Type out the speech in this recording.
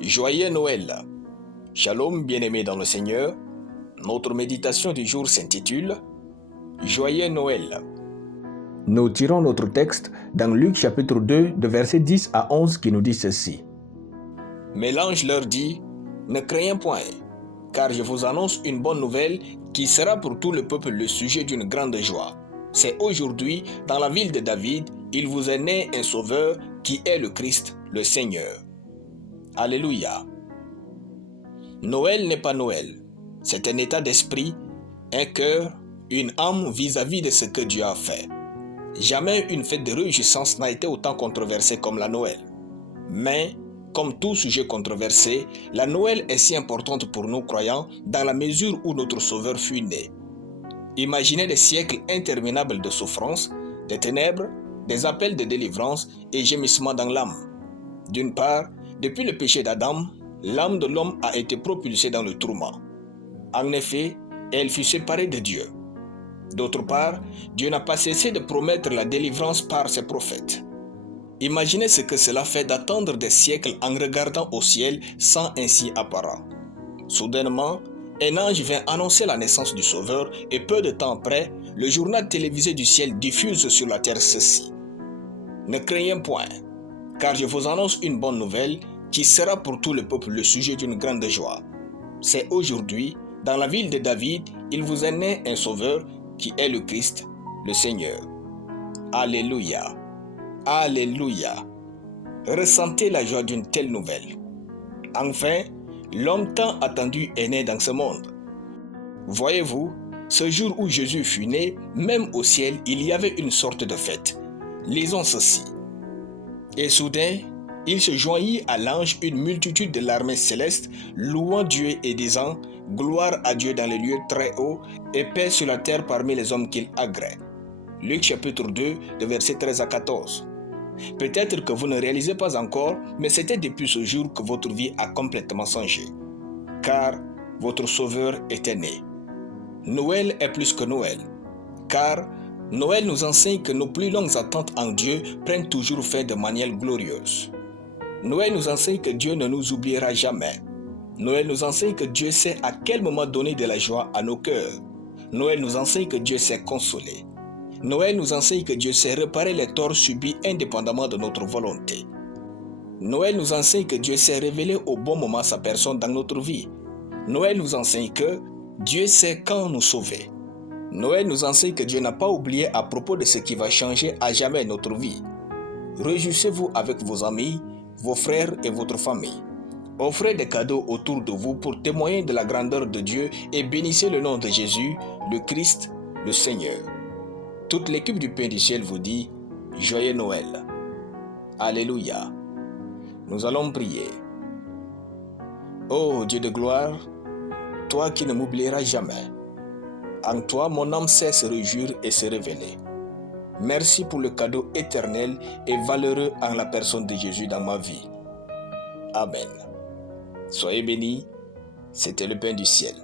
Joyeux Noël! Shalom bien-aimés dans le Seigneur, notre méditation du jour s'intitule Joyeux Noël. Nous tirons notre texte dans Luc chapitre 2 de versets 10 à 11 qui nous dit ceci. Mais l'ange leur dit, ne craignez point, car je vous annonce une bonne nouvelle qui sera pour tout le peuple le sujet d'une grande joie. C'est aujourd'hui, dans la ville de David, il vous est né un sauveur qui est le Christ, le Seigneur. Alléluia. Noël n'est pas Noël. C'est un état d'esprit, un cœur, une âme vis-à-vis de ce que Dieu a fait. Jamais une fête de réjouissance n'a été autant controversée comme la Noël. Mais, comme tout sujet controversé, la Noël est si importante pour nous croyants dans la mesure où notre Sauveur fut né. Imaginez des siècles interminables de souffrance, de ténèbres, des appels de délivrance et gémissements dans l'âme. D'une part, depuis le péché d'Adam, l'âme de l'homme a été propulsée dans le tourment. En effet, elle fut séparée de Dieu. D'autre part, Dieu n'a pas cessé de promettre la délivrance par ses prophètes. Imaginez ce que cela fait d'attendre des siècles en regardant au ciel sans un signe apparent. Soudainement, un ange vient annoncer la naissance du Sauveur et peu de temps après, le journal télévisé du ciel diffuse sur la terre ceci. Ne craignez point, car je vous annonce une bonne nouvelle qui sera pour tout le peuple le sujet d'une grande joie. C'est aujourd'hui, dans la ville de David, il vous est né un Sauveur qui est le Christ, le Seigneur. Alléluia. Alléluia. Ressentez la joie d'une telle nouvelle. Enfin, l'homme tant attendu est né dans ce monde. Voyez-vous, ce jour où Jésus fut né, même au ciel, il y avait une sorte de fête. Lisons ceci. Et soudain, il se joignit à l'ange une multitude de l'armée céleste, louant Dieu et disant « Gloire à Dieu dans les lieux très hauts et paix sur la terre parmi les hommes qu'il agrée. » Luc chapitre 2, de versets 13 à 14. Peut-être que vous ne réalisez pas encore, mais c'était depuis ce jour que votre vie a complètement changé. Car votre Sauveur était né. Noël est plus que Noël. Car Noël nous enseigne que nos plus longues attentes en Dieu prennent toujours fin de manière glorieuse. Noël nous enseigne que Dieu ne nous oubliera jamais. Noël nous enseigne que Dieu sait à quel moment donner de la joie à nos cœurs. Noël nous enseigne que Dieu sait consoler. Noël nous enseigne que Dieu sait réparer les torts subis indépendamment de notre volonté. Noël nous enseigne que Dieu sait révéler au bon moment sa personne dans notre vie. Noël nous enseigne que Dieu sait quand nous sauver. Noël nous enseigne que Dieu n'a pas oublié à propos de ce qui va changer à jamais notre vie. Réjouissez-vous avec vos amis, vos frères et votre famille. Offrez des cadeaux autour de vous pour témoigner de la grandeur de Dieu et bénissez le nom de Jésus, le Christ, le Seigneur. Toute l'équipe du Pain du Ciel vous dit Joyeux Noël. Alléluia. Nous allons prier. Ô Dieu de gloire, toi qui ne m'oublieras jamais, en toi mon âme sait se réjouir et se révéler. Merci pour le cadeau éternel et valeureux en la personne de Jésus dans ma vie. Amen. Soyez bénis, c'était le Pain du Ciel.